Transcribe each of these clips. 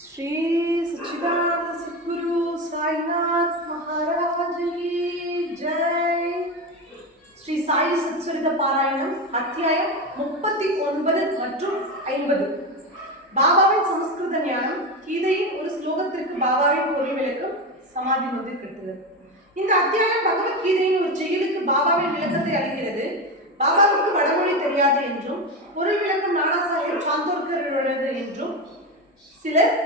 श्री सच्चिदानंद सद्गुरु साईनाथ महाराज की जय ஸ்ரீ சாய் சத்சரித பாராயணம் அத்தியாயம் முப்பத்தி ஒன்பது மற்றும் ஐம்பது பாபாவின் சமஸ்கிருத ஞானம் கீதையின் ஒரு ஸ்லோகத்திற்கு பாபாவின் பொருள் விளக்கம் சமாதி மந்திர் கட்டுதல் இந்த அத்தியாயம் பகவத்கீதையின் ஒரு செயலுக்கு பாபாவின் விளக்கத்தை அளிக்கிறது பாபாவுக்கு வடமொழி தெரியாது என்றும் பொருள் விளக்கம் நானா சாஹிப் சாந்தோர்கருடையது என்றும் சிலர்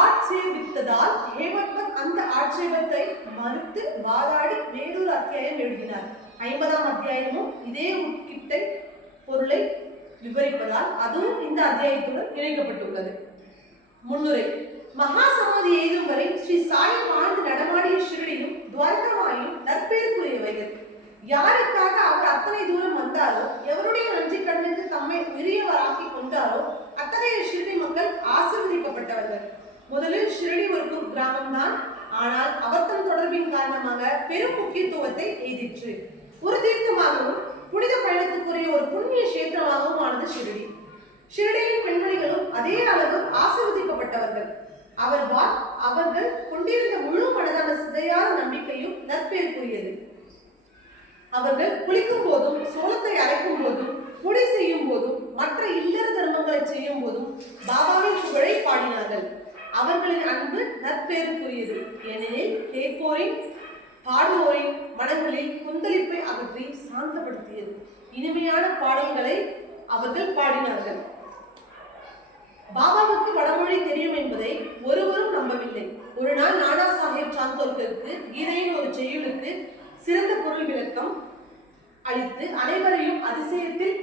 ஆட்சேபித்ததால் ஹேமத்பத் அந்த ஆட்சேபத்தை மறுத்து வாதாடி வேறொரு அத்தியாயம் எழுதினார். ஐம்பதாம் அத்தியாயமும் இதே உட்கிட்டை பொருளை விவரிப்பதால் அதுவும் இந்த அத்தியாயத்துடன் இணைக்கப்பட்டுள்ளது. முன்னுரை மகா சமாதி எய்தும் வரை ஸ்ரீ சாயம் ஆழ்ந்து நடமாடிய ஷிரடியும் துவாரகமாயும் நற்பெயருக்குரியவைகள் யாருக்காக அவர் அத்தனை தூரம் வந்தாரோ எவருடைய நன்றி கண்ணுக்கு தம்மை உரியவராக்கி கொண்டாரோ அத்தகைய ஷிரடி மக்கள் ஆசிர்வதிக்கப்பட்டவர்கள். முதலில் ஷிரடி ஒரு குக்கிராமம் தான் ஆனால் அபத்தம் தொடர்பின் காரணமாக பெரும் முக்கியத்துவத்தை எய்திற்று. ஒரு தீர்த்தமாகவும் புனித பயணத்துக்குரிய ஒரு புண்ணிய கஷேத்திரமாகவும் ஆனது ஷிரடி. ஷிரடியின் பெண்மணிகளும் அதே அளவு ஆசீர்வதிக்கப்பட்டவர்கள். அவர்வால் அவர்கள் கொண்டிருந்த முழு மனதான சிதையான நம்பிக்கையும் நற்பெயர்க்குரியது அவர்கள் குளிக்கும் போதும் சோளத்தை அரைக்கும் போதும் குடி செய்யும் போதும் மற்ற இல்லற தர்மங்களை செய்யும் போதும் பாபாவின் புகழை பாடினார்கள். அவர்களின் அன்பு நற்பேருக்குரியது. ஏனெனில் கேட்போரின் பாடுவோரின் மனங்களில் கொந்தளிப்பை அகற்றி சாந்தப்படுத்தியது. இனிமையான பாடல்களை அவர்கள் பாடினார்கள். பாபாவுக்கு வடமொழி தெரியும் என்பதை ஒருவரும் நம்பவில்லை. ஒரு நாள் நானா சாஹேப் சாந்தோர்களுக்கு கீதையின் ஒரு செய்யுளுக்கு சிறந்த பொருள் விளக்கம் அளித்து அனைவரையும் அதிசயத்தில்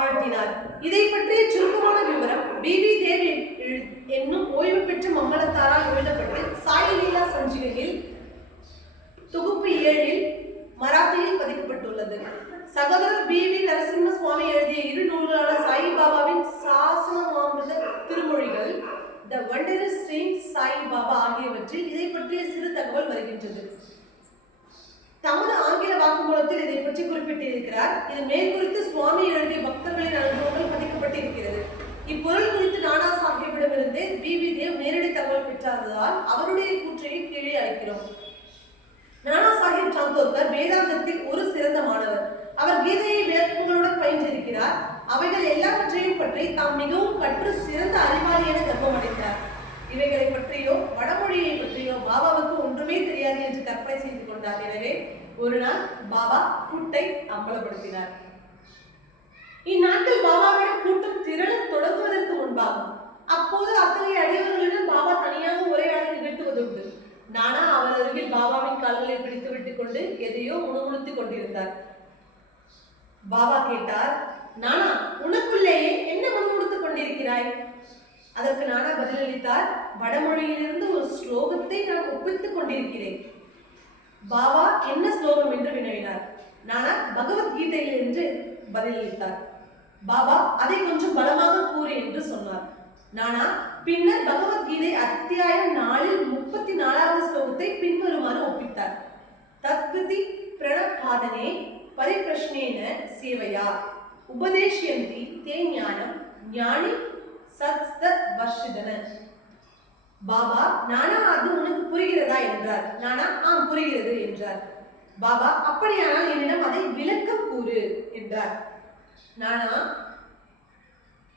ஆழ்த்தினார். இதை பற்றிய சுருக்கமான விவரம் பிவி தேவ் என்னும் ஓய்வு பெற்ற மம்மலத்தாரால் எழுதப்பட்டு சாய் லீலா சஞ்சிகையில் தொகுப்பு ஏழில் மராத்தியில் பதிக்கப்பட்டுள்ளது. சகோதரர் பி வி நரசிம்ம சுவாமி எழுதிய இரு நூல்களான சாயிபாபாவின் சாசனமாமிருத திருமொழிகள் த வண்டரஸ் சாய் பாபா ஆகியவற்றில் இதை பற்றிய சிறு தகவல் வருகின்றது. தமது ஆங்கில வாக்குமூலத்தில் இதை பற்றி குறிப்பிட்டிருக்கிறார். இது மேற்குறித்து சுவாமி எழுதிய பக்தர்களின் அனுபவங்கள் பதிக்கப்பட்டிருக்கிறது. இப்பொருள் குறித்து நானா சாஹிப்பிடமிருந்து பி வி தேவ் நேரடி தகவல் பெற்றாததால் அவருடைய கூற்றையை கீழே அளிக்கிறோம். நானா சாஹிப் சாந்தோர்கர் வேதாந்தத்தில் ஒரு சிறந்த மாணவர். அவர் கீதையை விளக்கங்களுடன் பயின்றிருக்கிறார். அவைகள் எல்லாவற்றையும் பற்றி தாம் மிகவும் கற்று சிறந்த அறிவாளி என கர்வமடைந்தார் இவைகளை பற்றியோ வடமொழியை பற்றியோ பாபாவுக்கு ஒன்றுமே தெரியாது என்று கற்பனை செய்து கொண்டார். எனவே ஒரு நாள் பாபா கூட்டை அம்பலப்படுத்தினார். இந்நாட்டில் பாபாவிடம் கூட்டம் திரள தொடங்குவதற்கு முன்பாகும். அப்போது அத்தகைய அடியவர்களிடம் பாபா தனியாக உரையாடல் நிகழ்த்துவதுண்டு நானா அவர் அருகில் பாபாவின் கால்களை பிடித்து விட்டுக் கொண்டு எதையோ முணுமுணுத்துக் கொண்டிருந்தார். பாபா கேட்டார் நானா உனக்கு அதற்கு நானா பதிலளித்தார் வடமொழியிலிருந்து ஒரு ஸ்லோகத்தை நான் ஒப்பித்துக் கொண்டிருக்கிறேன். பாபா என்ன ஸ்லோகம் என்று வினவினார்? நானா பகவத்கீதையில் என்று பதிலளித்தார். பாபா அதை கொஞ்சம் பலமாக கூறு என்று சொன்னார். நானா பின்னர் பகவத்கீதை அத்தியாயம் நாளில் முப்பத்தி நாலாவது ஸ்லோகத்தை பின்வருமாறு ஒப்பித்தார். தத்விதி பிரணபாதனே பரிபிரஷ்னேன சேவையா உபதேஷ்யந்தி தே ஞானம் ஞானி சத்ஸ்த வர்ஷிதன பாபா நானா அது உனக்கு புரிகிறதா என்றார். நானா ஆம் புரிகிறது என்றார். பாபா அப்படியானால் என்னிடம் அதை விளக்கம் கூறு என்றார். நானா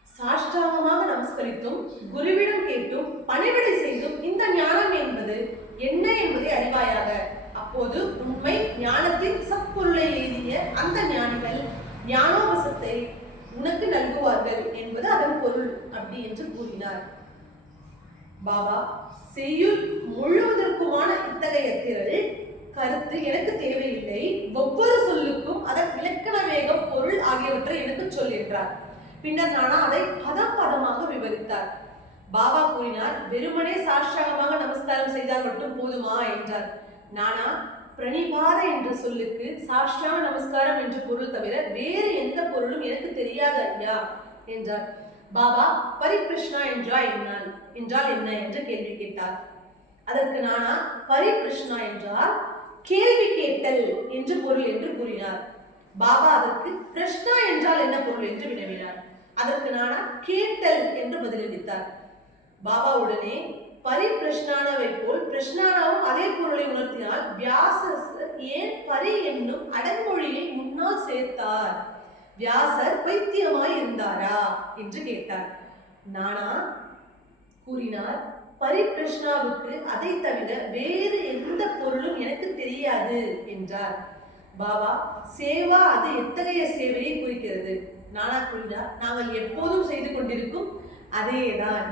சாஷ்டாங்கமாக நமஸ்கரித்தும் குருவிடம் கேட்டும் பணிவிடை செய்தும் இந்த ஞானம் என்பது என்ன என்பதை அறிவாயாக. அப்போது உண்மை ஞானத்தின் சப்பொருளை எழுதிய அந்த ஞானிகள் ஞானோபசத்தை உனக்கு நல்குவார்கள் என்பது அதன் பொருள் அப்படி என்று கூறினார். பாபா செய்யுள் முழுவதற்குமான இத்தகைய திரள் கருத்து எனக்கு தேவையில்லை. ஒவ்வொரு சொல்லுக்கும் அதன் இலக்கண வேகம் பொருள் ஆகியவற்றை எனக்கு சொல் என்றார். பின்னர் நானா அதை பதம் பதமாக விவரித்தார். பாபா கூறினார் வெறுமனே சாஷ்டாகமாக நமஸ்காரம் செய்தால் மட்டும் போதுமா? என்றார். நானா பிரணிபாத என்ற சொல்லுக்கு சாஷ்டாங்க நமஸ்காரம் என்ற பொருள் தவிர வேறு எந்த பொருளும் எனக்கு தெரியாது ஐயா என்றார். பாபா பரிகிருஷ்ணா என்றா என்னால்? என்றால் என்ன என்று கேள்வி கேட்டார். அதற்கு நானா பரிகிருஷ்ணா என்றால் கேள்வி கேட்டல் என்று பொருள் என்று கூறினார். பாபா அதற்கு கிருஷ்ணா என்றால் என்ன பொருள் என்று வினவினார். அதற்கு நானா கேட்டல் என்று பதிலளித்தார். பாபா உடனே பரி பிரஷ்னானாவை போல் பிரஷ்னானாவும் அதே பொருளை உணர்த்தினால் வியாசர் ஏன் பரி என்னும் அடன்மொழியை முன்னால் சேர்த்தார்? வியாசர் பைத்தியமாய் இருந்தாரா? என்று கேட்டார். நானா? கூறினார். பரிபிரஷ்னாவுக்கு அதை தவிர வேறு எந்த பொருளும் எனக்கு தெரியாது என்றார். பாபா சேவா அது எத்தகைய சேவையை குறிக்கிறது? நானா கூறினார். நாங்கள் எப்போதும் செய்து கொண்டிருக்கும் அதேதான்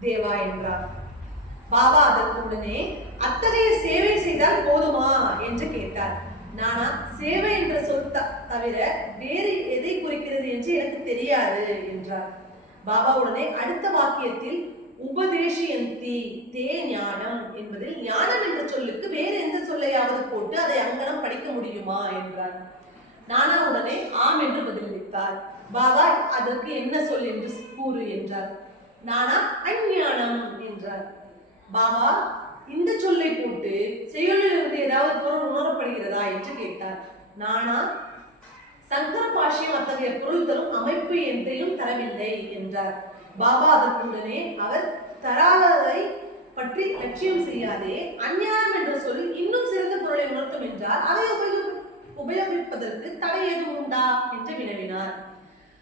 தேவா என்றார். பாபா அதற்கு உடனே அத்தகைய சேவை செய்தால் போதுமா? என்று கேட்டார். நானா சேவை என்ற சொல் தவிர வேறு எதை குறிக்கிறது என்று எனக்கு தெரியாது என்றார். பாபா உடனே அடுத்த வாக்கியத்தில் உபதேசியந்தி தே ஞானம் என்பதில் ஞானம் என்ற சொல்லுக்கு வேறு எந்த சொல்லையாவது போட்டு அதை அங்கனம் படிக்க முடியுமா? என்றார். நானா உடனே ஆம் என்று பதிலளித்தார். பாபா அதற்கு என்ன சொல் என்று கூறு என்றார். நானா அஞ்ஞானம் என்றார். பாபா இந்த சொல்லை போட்டு செயலிலிருந்து ஏதாவது பொருள் உணரப்படுகிறதா என்று கேட்டார். நானா சங்கர பாஷ்யம் அத்தகைய பொருள் தரும் அமைப்பு என்றையும் தரவில்லை என்றார். பாபா அதற்குடனே அவர் தராததை பற்றி லட்சியம் செய்யாதே அஞ்ஞானம் என்ற சொல் இன்னும் சிறந்த பொருளை உணர்த்தும் என்றால் அதை உபயோக உபயோகிப்பதற்கு தடை ஏதும் உண்டா? என்று வினவினார்.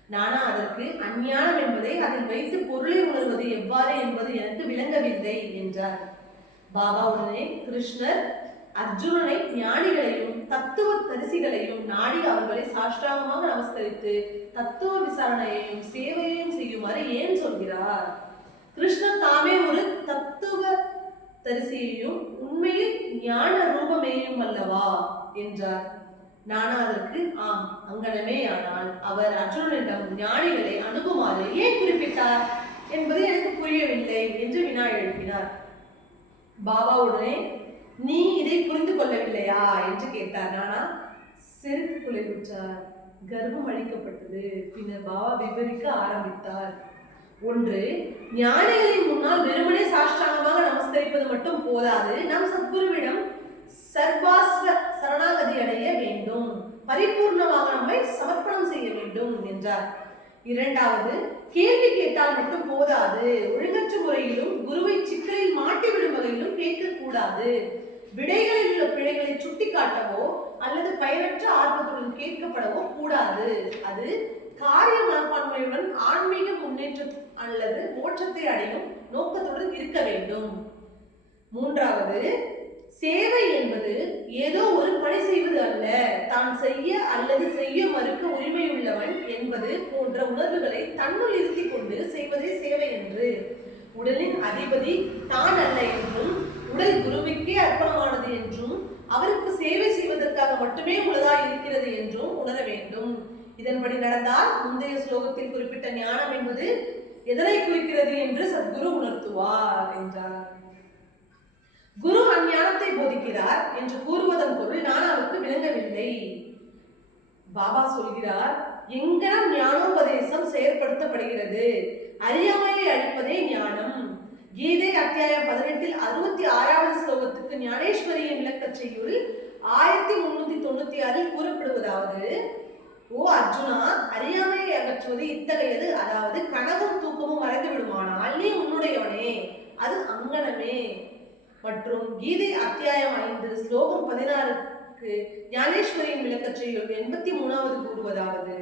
நானா அதற்கு அஞ்ஞானம் என்பதை அதில் வைத்து பொருளை உணர்வது எவ்வாறு என்பது எனக்கு விளங்கவில்லை என்றார். பாபா உடனே கிருஷ்ணர் அர்ஜுனனை ஞானிகளையும் தத்துவ தரிசிகளையும் நாடி அவர்களை சாஷ்டாங்கமாக நமஸ்கரித்து தத்துவ விசாரணையையும் சேவையையும் செய்யுமாறு ஏன் சொல்கிறார்? கிருஷ்ணர் தாமே ஒரு தத்துவ தரிசியையும் உண்மையில் ஞான ரூபமேயும் அல்லவா என்றார். நானா அதற்கு ஆம் அங்கனமே ஆனால் அவர் அர்ஜுனனிடம் ஞானிகளை அணுகுமாறு ஏன் குறிப்பிட்டார்? என்பது எனக்கு புரியவில்லை என்று வினா எழுப்பினார். பாபா உடனே நீ இதை புரிந்து கொள்ளவில்லையா? என்று கேட்டார். நானா செருப்பு குலைவுற்றார் கர்ப்பம் அளிக்கப்பட்டது பின்னர் பாபா விவரிக்க ஆரம்பித்தார். ஒன்று ஞானிகளின் முன்னால் வெறுமனே சாஷ்டாங்கமாக நமஸ்கரிப்பது மட்டும் போதாது. நம் சத்குருவிடம் சர்வாஸ்வ சரணாகதி அடைய வேண்டும். பரிபூர்ணமாக நம்மை சமர்ப்பணம் செய்ய வேண்டும் என்றார். இரண்டாவது கேள்வி கேட்டால் மட்டும் போதாது. ஒழுங்கற்ற முறையிலும் குருவை சிக்கலில் மாட்டிவிடும் வகையிலும் கேட்கக்கூடாது. விடைகளில் உள்ள பிழைகளை சுட்டிக்காட்டவோ அல்லது பயனற்ற ஆர்வத்துடன் கேட்கப்படவோ கூடாது. அது காரிய மனப்பான்மையுடன் ஆன்மீக முன்னேற்றம் அல்லது மோட்சத்தை அடையும் நோக்கத்துடன் இருக்க வேண்டும். மூன்றாவது சேவை என்பது ஏதோ ஒரு பணி செய்வது அல்ல. தான் செய்ய அல்லது செய்ய மறுக்க உரிமையுள்ளவன் என்பது போன்ற உணர்வுகளை தன்னுள் இருத்தி கொண்டு செய்வதே சேவை என்று. உடலின் அதிபதி தான் அல்ல என்றும் உடல் குருவிக்கே அர்ப்பணமானது என்றும் அவருக்கு சேவை செய்வதற்காக மட்டுமே உள்ளதாக இருக்கிறது என்றும் உணர வேண்டும். இதன்படி நடந்தால் முந்தைய ஸ்லோகத்தில் குறிப்பிட்ட ஞானம் என்பது எதனை குறிக்கிறது என்று சத்குரு உணர்த்துவார் என்றார். குரு அஞ்ஞானத்தை போதிக்கிறார் என்று கூறுவதன் பொருள் நானாவுக்கு விளங்கவில்லை. பாபா சொல்கிறார் எங்கனம் ஞானோபதேசம் செயற்படுத்தப்படுகிறது? அறியாமையை அழிப்பதே ஞானம். கீதை அத்தியாயம் பதினெட்டில் அறுபத்தி ஆறாவது ஸ்லோகத்துக்கு ஞானேஸ்வரியின் விளக்கச் செய்யுள் ஆயிரத்தி முன்னூத்தி தொண்ணூத்தி ஆறில் கூறப்படுவதாவது ஓ அர்ஜுனா அறியாமையை அகற்றுவது இத்தகையது. அதாவது கனவும் தூக்கமும் மறைந்து விடுமானால் நீ உன்னுடையவனே. அது அங்கனமே. மற்றும் கீதை அத்தியாயம் ஐந்து ஸ்லோகம் பதினாறுக்கு ஞானேஸ்வரியின் விளக்கச் எண்பத்தி மூணாவது கூறுவதாவது.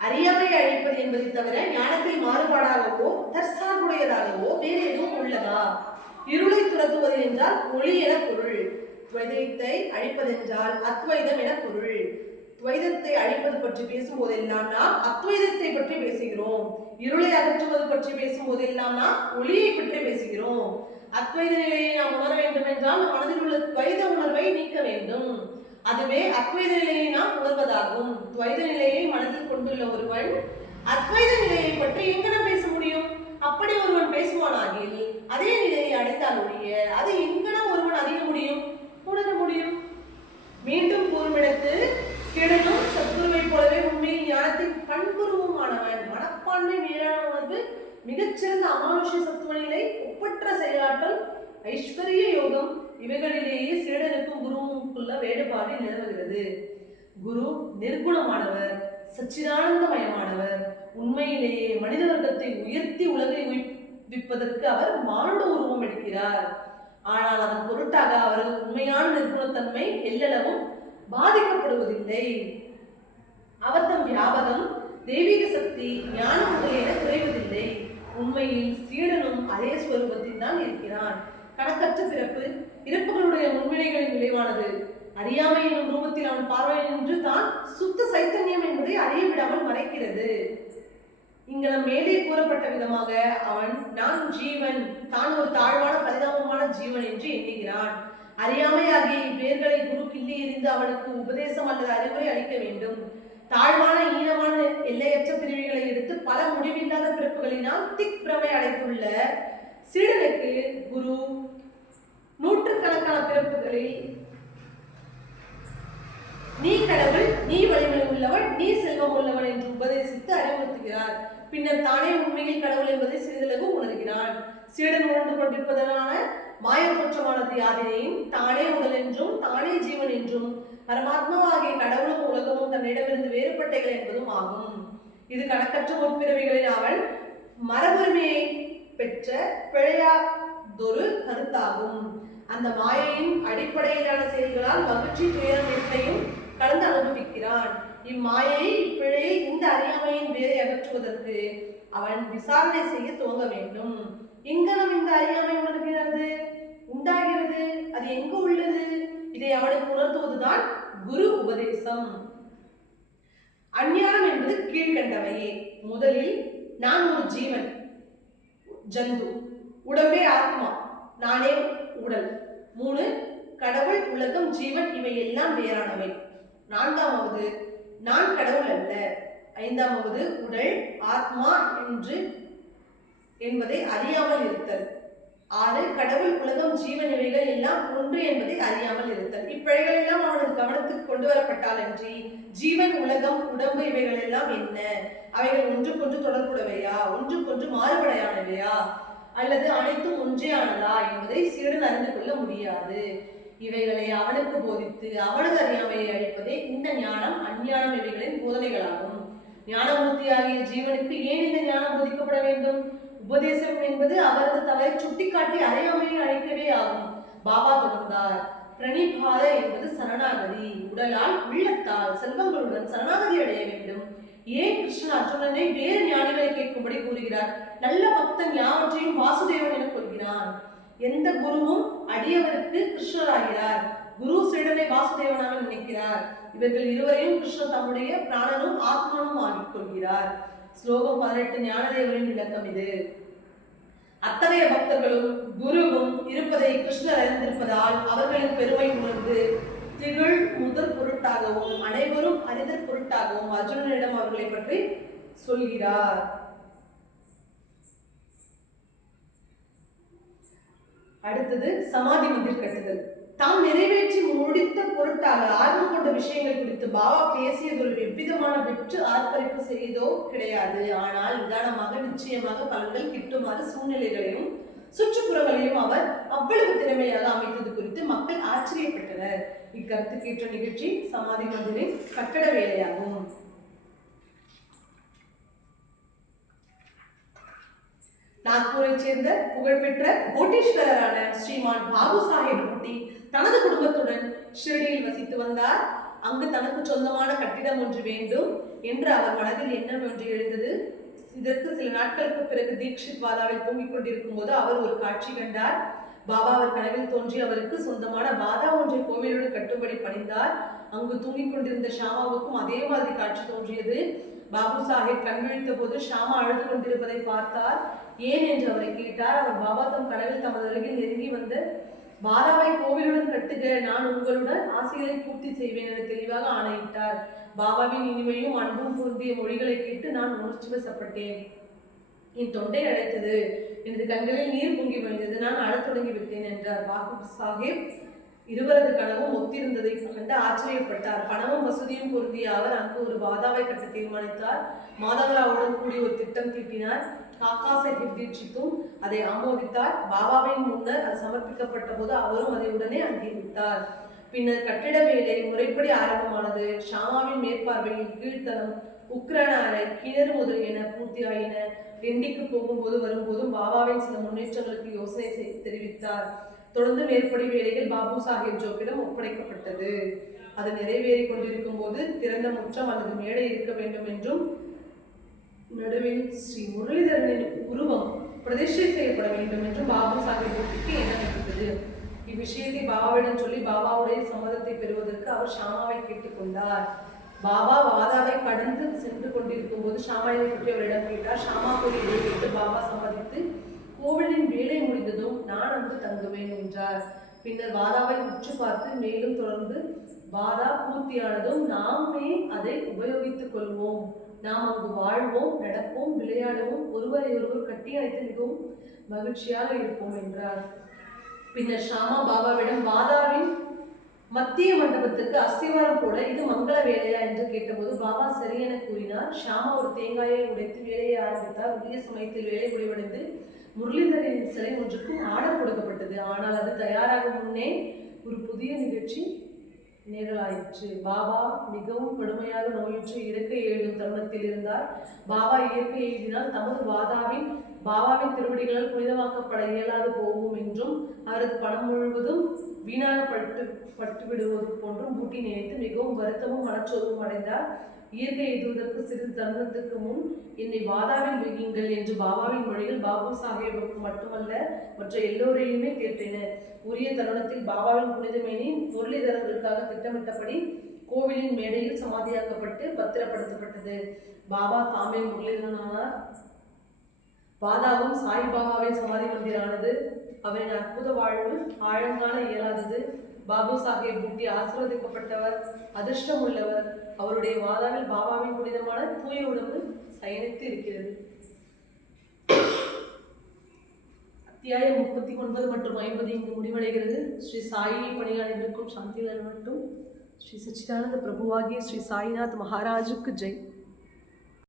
அறியாமை அழிப்பது என்பதை தவிர ஞானத்தில் மாறுபாடாகவோ தற்சார்புடையதாகவோ வேறு எதுவும் உள்ளதா? இருளை துரத்துவது என்றால் ஒளி என பொருள். துவைதத்தை அழிப்பதென்றால் அத்வைதம் என பொருள். துவைதத்தை அழிப்பது பற்றி பேசும்போதெல்லாம் நாம் அத்வைதத்தை பற்றி பேசுகிறோம். இருளை அகற்றுவது பற்றி பேசும்போதெல்லாம் நாம் ஒளியை பற்றி பேசுகிறோம். அத்வைத நிலையை நாம் உணர வேண்டும் என்றால் நம் மனதில் உள்ள துவைத உணர்வை நீக்க வேண்டும். அதுவே அத்வைத நிலையை நாம் உணர்வதாகும். துவைத நிலையை மனதில் கொண்டுள்ள ஒருவன் அத்வைத நிலையை பற்றி எங்கன பேச முடியும்? அப்படி ஒருவன் பேசுவானாகில் அதே நிலையை அடைந்தால் ஒழிய அது எங்கன ஒருவன் அறிய முடியும்? உணர முடியும். மீண்டும் கூறுமிடத்து கிடனும் சத்குருவை போலவே உண்மையில் ஞானத்தின் பண்புருவமானவன் மனப்பான்மை மேலான உணர்வு மிகச்சிறந்த அமானுஷ்ய சத்துவநிலை ஒப்பற்ற செயலாற்றல் ஐஸ்வர்ய யோகம் இவைகளிலேயே சீடனுக்கும் குருவுக்குள்ள வேறுபாடு நிலவுகிறது. குரு நிர்குணமானவர் சச்சிதானந்தமயமானவர். உண்மையிலேயே மனித வர்க்கத்தை உயர்த்தி உலகை உயிர்ப்பிப்பதற்கு அவர் மானுட உருவம் எடுக்கிறார். ஆனால் அதன் பொருட்டாக அவரது உண்மையான நிர்குணத்தன்மை எல்லளவும் பாதிக்கப்படுவதில்லை. அவர் தம் வியாபகம் தெய்வீக சக்தி ஞான உண்மையில் சீடனும் அதே ஸ்வரூபத்தில் தான் இருக்கிறான். கணக்கற்ற பிறப்பு இறப்புகளுடைய முன்வினைகளின் விளைவானது. அறியாமை எனும் ரூபத்தில் அவன் பார்வையில் நின்று தான் சுத்த சைத்தன்யம் என்பதை அறிய விடாமல் மறைக்கிறது. இங்க நம் மேலே கூறப்பட்ட விதமாக அவன் நான் ஜீவன். தான் ஒரு தாழ்வான பரிதாபமான ஜீவன் என்று எண்ணுகிறான். அறியாமை ஆகிய இப்பேர்களை குரு கிள்ளி எறிந்து அவனுக்கு உபதேசம் அல்லது அறிவுரை அளிக்க வேண்டும். தாழ்வான ஈனமான எல்லையற்ற பிரிவுகளை எடுத்து பல முடிவில்லாத பிறப்புகளினால் திக் பிரமை அடைத்துள்ள சீடனுக்கு குரு நூற்றுக்கணக்கான பிறப்புகளில் நீ கடவுள் நீ வலிமை உள்ளவன் நீ செல்வம் உள்ளவன் என்று உபதேசித்து அறிவுறுத்துகிறார். பின்னர் தானே உண்மையில் கடவுள் என்பதை சிறிதளவு உணர்கிறான். சீடன் உணர்ந்து கொண்டிருப்பதனான மாய தோற்றமானது தானே உடல் என்றும் தானே ஜீவன் என்றும் பரமாத்மாவாகிய கடவுளும் உலகமும் தன்னிடமிருந்து வேறுபட்டைகள் என்பதும் ஆகும். இது கணக்கற்ற முற்பிறவிகளில் அவன் மரபுரிமையை பெற்ற பிழையாதொரு கருத்தாகும். அந்த மாயையின் அடிப்படையிலான செயல்களால் மகிழ்ச்சி துயரம் இரண்டையும் கலந்து அனுபவிக்கிறான். இம்மாயை இப்பிழையை இந்த அறியாமையின் வேரை அகற்றுவதற்கு அவன் விசாரணை செய்ய துவங்க வேண்டும். எங்கனம் இந்த அறியாமை உணர்கிறது உண்டாகிறது? அது எங்கு உள்ளது? இதை அவனுக்கு உணர்த்துவதுதான் குரு உபதேசம். அஞ்ஞானம் என்பது கீழ்கண்டவையே. முதலில் நான் ஒரு ஜீவன் ஜந்து உடம்பே ஆத்மா நானே உடல். மூணு கடவுள் உலகம் ஜீவன் இவை எல்லாம் வேறானவை. நான்காவது நான் கடவுள் அல்ல. ஐந்தாவது உடல் ஆத்மா என்று என்பதை அறியாமல் இருத்தல். ஆறு கடவுள் உலகம் ஜீவன் இவைகள் எல்லாம் ஒன்று என்பதை அறியாமல் இருத்தல். இப்பிழைகள் எல்லாம் அவனது கவனத்துக்கு கொண்டு வரப்பட்டாலன்றி ஜீவன் உலகம் உடம்பு இவைகள் எல்லாம் என்ன? அவைகள் ஒன்றுக்கொன்று தொடர்புடையவையா? ஒன்றுக்கொன்று மாறுபடையானவையா? அல்லது அனைத்தும் ஒன்றேயானதா என்பதை சீடன் அறிந்து கொள்ள முடியாது. இவைகளை அவனுக்கு போதித்து அவனது அறியாமையை அளிப்பதே இந்த ஞானம் அஞ்ஞானம் இவைகளின் போதனைகளாகும். ஞானமூர்த்தியாகிய ஜீவனுக்கு ஏன் இந்த ஞானம் போதிக்கப்பட வேண்டும்? உபதேசம் என்பது அவரது தவறை சுட்டிக்காட்டி அறியாமையை அழைக்கவே ஆகும். பாபா தொடர்ந்தார். பிரணிபாத என்பது சரணாகதி. உடலால் உள்ளத்தால் செல்வங்களுடன் சரணாகதி அடைய வேண்டும். ஏன் கிருஷ்ணன் அர்ஜுனனை வேறு ஞானிகளை கேட்கும்படி கூறுகிறார். நல்ல பக்தன் யாவற்றையும் வாசுதேவன் என கொள்கிறான். எந்த குருவும் அடியவருக்கு கிருஷ்ணராகிறார். குரு சீடனை வாசுதேவனாக நினைக்கிறார். இவர்கள் இருவரையும் கிருஷ்ணன் தம்முடைய பிராணனும் ஆத்மானும் ஆகிக் கொள்கிறார். ஸ்லோகம் பதினெட்டு ஞானதேவரின் விளக்கம் இது. அத்தகைய பக்தர்களும் குருவும் இருப்பதை கிருஷ்ணர் அறிந்திருப்பதால் அவர்களின் பெருமை உணர்ந்து திகழ் முதல் பொருட்டாகவும் அனைவரும் அறிதற் பொருட்டாகவும் அர்ஜுனனிடம் அவர்களை பற்றி சொல்கிறார். அடுத்தது சமாதி மந்திர் கட்டுதல். தாம் நிறைவேற்றி முடித்த பொருட்டாக ஆர்வம் கொண்ட விஷயங்கள் குறித்து பாபா பேசியது ஒரு எவ்விதமான வெற்று ஆர்ப்பரிப்பு செய்தோ கிடையாது. ஆனால் நிதானமாக நிச்சயமாக பலன்கள் கிட்டுமாறு சூழ்நிலைகளையும் சுற்றுப்புறங்களையும் அவர் அவ்வளவு திறமையாக அமைத்தது குறித்து மக்கள் ஆச்சரியப்பட்டனர். இக்கருத்துக்கேற்ற நிகழ்ச்சி சமாதி மந்திரின் கட்டட வேலையாகும். நாக்பூரைச் சேர்ந்த புகழ்பெற்ற கோட்டீஸ்வரரான ஸ்ரீமான் பாபு சாஹேப் மூர்த்தி தனது குடும்பத்துடன் ஷிரடியில் வசித்து வந்தார். அங்கு தனக்கு சொந்தமான கட்டிடம் ஒன்று வேண்டும் என்று அவர் மனதில் எண்ணம் ஒன்று எழுந்தது. இதற்கு சில நாட்களுக்கு பிறகு தீக்ஷித் வாதாவில் தூங்கிக் கொண்டிருக்கும் போது அவர் ஒரு காட்சி கண்டார். பாபா அவர் கனவில் தோன்றி அவருக்கு சொந்தமான பாதா ஒன்றை கோவிலுடன் கட்டும்படி பணிந்தார். அங்கு தூங்கிக் கொண்டிருந்த ஷாமாவுக்கும் அதே மாதிரி காட்சி தோன்றியது. பாபு சாஹேப் கண்விழித்த போது ஷாமா அழுது கொண்டிருப்பதை பார்த்தார். ஏன் என்று அவரை கேட்டார். அவர் பாபா தம் கனவில் தமது அருகில் நெருங்கி வந்து பாலாவை கோவிலுடன் கட்டுக நான் உங்களுடன் ஆசைகளை பூர்த்தி செய்வேன் என தெளிவாக ஆணையிட்டார். பாபாவின் இனிமையும் அன்பும் பொருந்திய மொழிகளை கேட்டு நான் உணர்ச்சி வசப்பட்டேன். என் தொண்டை அடைத்தது. எனது கண்களில் நீர் பொங்கி வழிந்தது. நான் அழத் தொடங்கி விட்டேன் என்றார் பாபு சாஹேப். இருவரது கனவும் ஒத்திருந்ததை கண்டு ஆச்சரியப்பட்டார். பணமும் வசதியும் பொருந்திய அவர் அங்கு ஒரு பாதாவை கட்ட தீர்மானித்தார். மாதவராவுடன் கூடி ஒரு திட்டம் தீட்டினார். காக்கா சாஹிப் தீட்சித்தும் அதை ஆமோதித்தார். பாபாவின் முன்னர் அது சமர்ப்பிக்கப்பட்ட போது அவரும் அதை உடனே அங்கீகரித்தார். பின்னர் கட்டிட வேலை முறைப்படி ஆரம்பமானது. ஷாமாவின் மேற்பார்வையில் கீழ்த்தனம் உக்ரன அறை கிணறு முதலியன பூர்த்தியாயின. டெண்டிக்கு போகும்போது வரும்போதும் பாபாவின் சில முன்னேற்றங்களுக்கு யோசனை தெரிவித்தார். தொடர்ந்து மேற்படி வேலைகள் பாபு சாஹேப் ஜோப்பிடம் ஒப்படைக்கப்பட்டது. அது நிறைவேறிக் கொண்டிருக்கும் போது திறந்த முற்றம் அல்லது மேடை இருக்க வேண்டும் என்றும் நடுவில் ஸ்ரீ முரளிதரனின் உருவம் பிரதிஷ்டை செய்யப்பட வேண்டும் என்றும் பாபு சாஹிப்புக்கு எண்ணம் இருந்தது. இவ்விஷயத்தை பாபாவிடம் சொல்லி பாபாவுடைய சம்மதத்தை பெறுவதற்கு அவர் ஷாமாவை கேட்டுக்கொண்டார் பாபா வாதாவை கடந்து சென்று கொண்டிருக்கும் போது ஷாமா பற்றி அவரிடம் கேட்டார். ஷாமா கூறியதை கேட்டு பாபா சம்மதித்து கோவிலின் வேலை முடிந்ததும் நான் அங்கு தங்குவேன் என்றார். பின்னர் வாதாவை உற்று பார்த்து மேலும் தொடர்ந்து வாதா பூர்த்தியானதும் நாமே அதை உபயோகித்துக் கொள்வோம். நாம் அங்கு வாழ்வோம் நடப்போம் விளையாடுவோம் ஒருவரை ஒருவர் கட்டி அழைத்து மிகவும் மகிழ்ச்சியாக இருப்போம் என்றார். பின்னர் ஷாமா பாபாவிடம் வாதாவின் மத்திய மண்டபத்துக்கு அஸ்திவாரம் போட இது மங்கள வேலையா என்று கேட்டபோது பாபா சரி என கூறினார். ஷாமா ஒரு தேங்காயை உடைத்து வேலையை ஆரம்பித்தார். உரிய சமயத்தில் வேலை முடிவடைந்து முரளிதரின் சிலை ஒன்றுக்கும் ஆடம் கொடுக்கப்பட்டது. ஆனால் அது தயாராகும் முன்னே ஒரு புதிய நிகழ்ச்சி நிகழாயிற்று பாபா மிகவும் கடுமையாக நோயுற்று இறக்கை எழுதும் தருணத்தில் இருந்தார். பாபா இயற்கை எழுதினால் தமது வாதாவின் பாபாவின் திருவடிகளால் புனிதமாக்கப்பட இயலாது போகும் என்றும் அவரது பணம் முழுவதும் வீணாகப்பட்டு பட்டு விடுவது போன்றும் பூட்டி நினைத்து மிகவும் வருத்தமும் மனச்சோர்வும் அடைந்தார். இயற்கை எழுதுவதற்கு சிறிது தருணத்துக்கு முன் என்னை வாதாவில் வையுங்கள் என்று பாபாவின் மொழியில் பாபு சாஹேபுக்கு மட்டுமல்ல மற்ற எல்லோரையுமே கேட்டேன் உரிய தருணத்தில் பாபாவின் புனிதமேனி முரளிதரர்களுக்காக திட்டமிட்டபடி கோவிலின் மேடையில் சமாதியாக்கப்பட்டு பத்திரப்படுத்தப்பட்டது. பாபா தாமே முரளிதரனானார். வாதாவும் சாய்பாபாவின் சமாதி மந்திரானது. அவரின் அற்புத வாழ்வு ஆழங்கான இயலாதது. பாபு சாஹேப் பூட்டி ஆசீர்வதிக்கப்பட்டவர் அதிர்ஷ்டம் உள்ளவர் அவருடைய வாதாவில் பாபாவின் புனிதமான தூய உணவு சயனித்து இருக்கிறது. அத்தியாயம் முப்பத்தி ஒன்பது மற்றும் ஐம்பது இங்கு முடிவடைகிறது. ஸ்ரீ சாயியை பணியாளர்களுக்கும் இருக்கும் சாந்தி மட்டும். ஸ்ரீ சச்சிதானந்த பிரபுவாகிய ஸ்ரீ சாய்நாத் மகாராஜுக்கு ஜெய்.